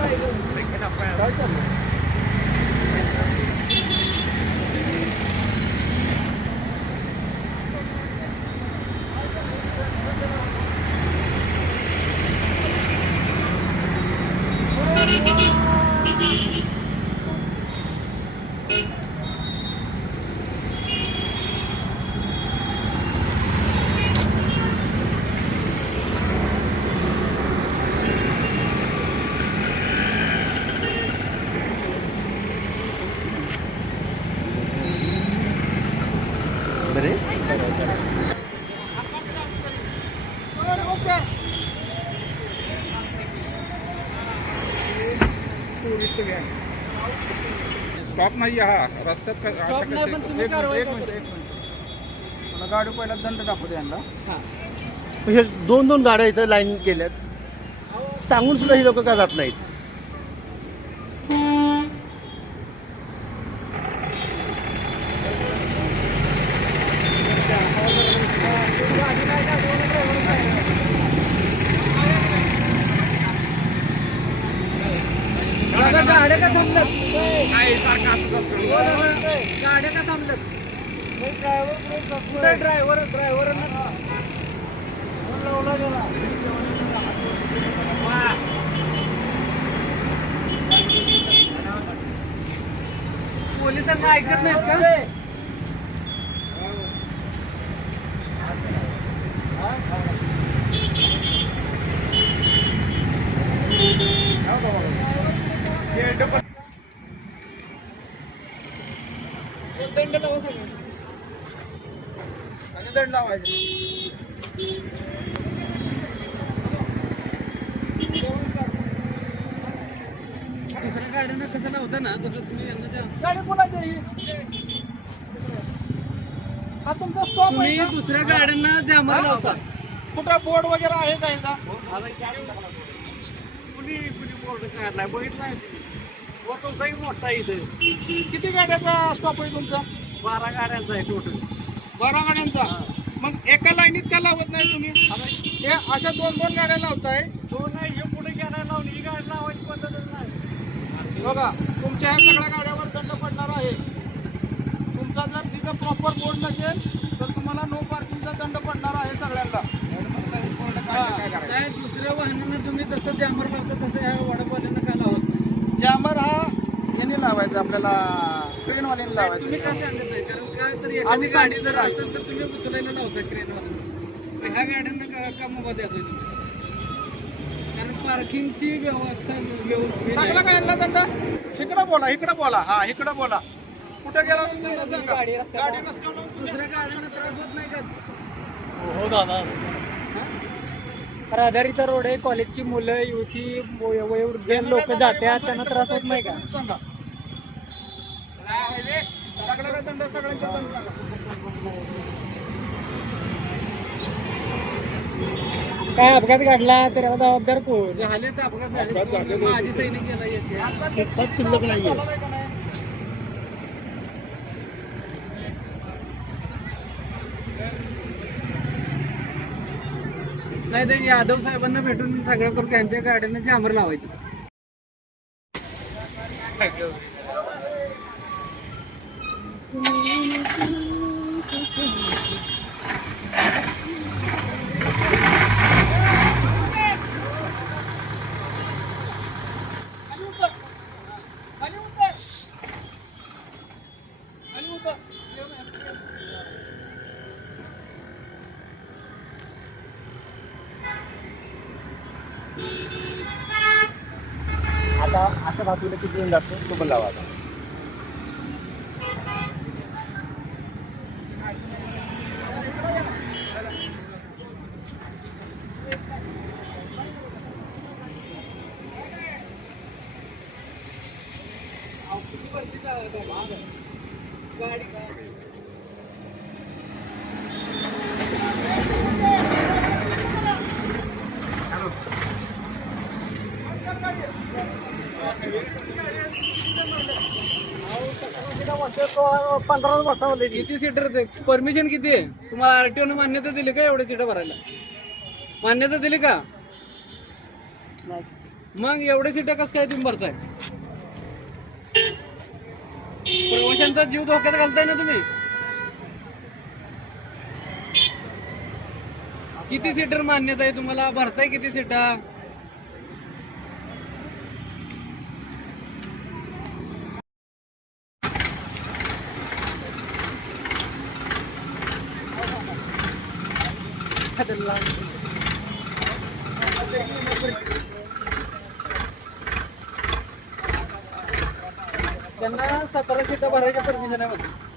बरे स्टॉप नाही हा. रस्त्यात. मला गाडी पहिला दंड टाकू द्या यांना. हे दोन दोन गाड्या इथं लाईन केल्यात. सांगून सुद्धा ही लोक का जात नाहीत दादा, गाड्या का हो, दादा, गाड्या का थांबल्यात? कुठे ड्रायव्हर ड्रायव्हर पोलिसांना ऐकत नाहीत का? दंड लावा सगळं. आणि दंड लावायचे. दुसऱ्या गाड्यांना कसं लावता ना? तसं तुम्ही गाडी कोणाची हा तुमचा स्टॉप तुम्ही दुसऱ्या गाड्यांना द्यामर लावता. कुठं बोर्ड वगैरे आहे का याचा? कुणी कुणी बोर्ड काढलाय? बघितलाय. फोटोचाही मोठा इथं. किती गाड्याचा स्टॉप आहे तुमचा? बारा गाड्यांचा आहे टोटल बारा गाड्यांचा? मग एका लाईनीत का लावत नाही तुम्ही? हे अशा दोन दोन गाड्या लावताय. दोन नाही हे पुढे गेला लावली ही गाडी लावायची पद्धतच नाही. बघा तुमच्या ह्या सगळ्या गाड्यावर दंड पडणार आहे. तुमचा जर तिथं प्रॉपर बोर्ड नसेल तर तुम्हाला नो पार्किंगचा दंड पडणार आहे सगळ्यांना. दुसऱ्या वाहनांना तुम्ही जसं डॅमर लावता तसं ह्या वडापाल्यांना का लावत नाही? जॅमर हा याने लावायचा आपल्याला ट्रेनवाल्याने नाही, तुम्ही लावायचा का सांगत नाही कारण काय तर एखादी आम्ही गाडी जर सांगितलं असेल तर तुम्ही उचलायला लावता क्रेनवाल्यांना. ह्या गाड्यांना का- का मोबा देतोय तुम्ही? कारण पार्किंगची व्यवस्था व्यव- टाकला का यांना दंड? इकडं बोला इकडं बोला. हा इकडं बोला. कुठे गेला तुम्ही त्यांना सांगा. गाडी रस्त्यावर. लावून तुम्ही- दुसऱ्या गाड्यांना त्रास होत नाही का? हो दादा. रहदारीचा रोड आहे कॉलेजची मुलं युवती वय- वयोवृद्ध लोक जातात त्यांना त्रास होत नाही का? सांगा टाका. काय अपघात घडला तर जबाबदार कोण? झाले तर अपघात झाले. माझी सैनिक गेला येते शिल्लक नाहीये. नाही? तर यादव साहेबांना भेटून सगळं करून त्यांच्या गाड्यांना जामर लावायची. आता अशा बाजूला किती येऊन जातो? तो पण लावा पंधरा बसावले किती सीटर परमिशन किती आहे? तुम्हाला आरटीओ ने मान्यता दिली का एवढे सीटर भरायला? मान्यता दिली का? मग एवढे सीट कसं काय तुम्ही भरताय? प्रवाशांचा जीव धोक्यात घालताय ना तुम्ही? किती सीटर मान्यता आहे तुम्हाला? भरताय किती सीटा? त्यांना सतरा सीटा भरायच्या परमिशन आहे